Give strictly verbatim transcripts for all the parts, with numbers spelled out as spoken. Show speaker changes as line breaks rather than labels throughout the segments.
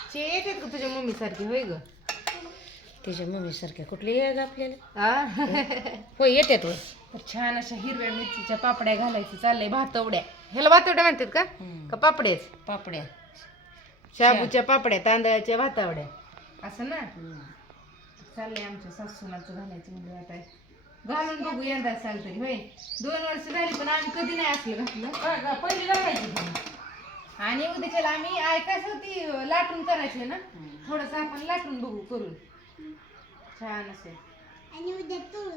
चे येतात का तुझ्या मम्मी सारखी होय ग?
तिच्या मम्मी सारख्या कुठली आहे ग आपल्याला?
आ?
होय येतात होय.
तर छान अशा हिरव्या मिरचीच्या पापड्या घालायचं चाललंय, भातवड्या. ह्याला भातवड्या म्हणतात का?
हम्म.
का पापड्याच?
पापड्या.
शाबूच्या पापड्या, तांदळाच्या भातावड्या असं ना.
हम्म.
चाललंय आमच्या सासूनाचं घालायचं म्हणजे आता घालून बघू यंदा चाल तरी होय. दोन वर्ष झाली पण आम्ही कधी नाही असलं घातलं.
का- का- पहिली घालायची तुम्ही.
आणि उद्याच्याला आम्ही ऐकायचं होती लाटून करायचे ना, थोडस आपण लाटून बघू करून छान असेल.
आणि उद्या तू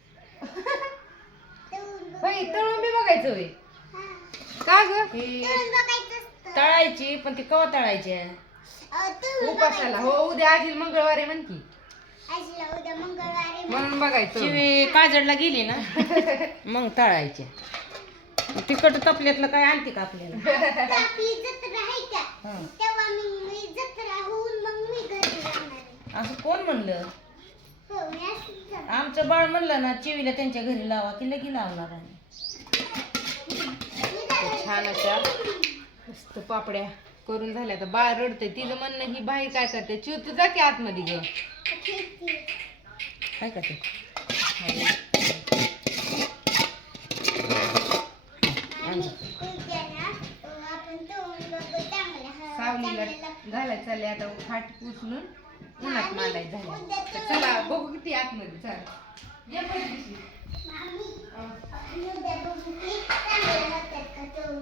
होय तळून बी बघायचं होय का ग?
ही
बघायचं
तळायची पण ती कवा तळायची आहे?
उपासाला हो उद्या आजी मंगळवारी म्हण की
आजीला उद्या मंगळवारी
म्हणून बघायचं.
शिवी काजळला गेली ना मग तळायची. तिखट तपल्यातलं काय आणते का आपल्याला?
आपली जत्रा आहे का
हं.
तेव्हा मी मी जत्रा होऊन मग मी घरी जाणार आहे.
असं कोण म्हणलं?
हो मी असंच जाणार.
आमचं बाळ म्हणलं ना चिवीला त्यांच्या घरी लावा की लगी लावणार आहे.
छान अशा मस्त पापड्या करून झाल्या. तर बाळ रडते, तिचं म्हणणं ही बाहेर काय करते, चिव तू जा की आतमध्ये ग.
काय का ते?
उद्या ना आपण तळून बघू चांगलं. हा,
सावलीला
चांगलं.
घालायचं चालले आता फाट उचलून उन्हात मांडायचं झालं. तर चला बघू किती आतमध्ये. चला ये पण दिवशी.
मामी, आपण उद्या बघू की चांगलं होतात का तळून.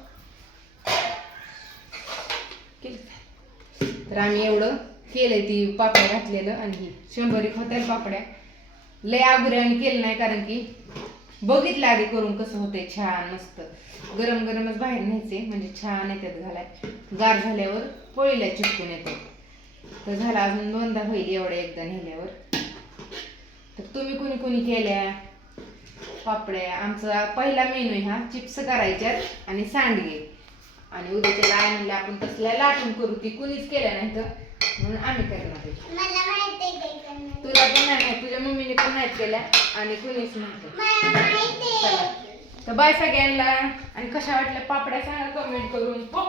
तर आम्ही एवढं केलंय ती पापड्या घातलेलं आणि ही शंभर एक होत्या पापड्या. लय आगुऱ्याने केलं नाही कारण की बघितलं आधी करून कसं होतंय छान मस्त. गरम गरमच बाहेर न्यायचे म्हणजे छान येतात घालाय. गार झाल्यावर पोळीला चिटकून येते. तर झाला अजून दोनदा होईल एवढ्या एकदा नेल्यावर. तर तुम्ही कोणी कोणी केल्या पापड्या? आमचा पहिला मेनू आहे हा, चिप्स करायच्यात आणि सांडगे. आणि उद्याच्या काय म्हणलं आपण तसल्या लाटून करू, ती कुणीच केल्या नाही तर म्हणून आम्ही करणार आहे.
मला माहिती आहे काय करणार.
तुला पण नाही माहित, तुझ्या मम्मीने पण नाही केल्या आणि कुणीच नाही.
मला माहिती आहे.
तर बाय सगळ्यांना. आणि कशा वाटल्या पापड्या सांगा कमेंट करून.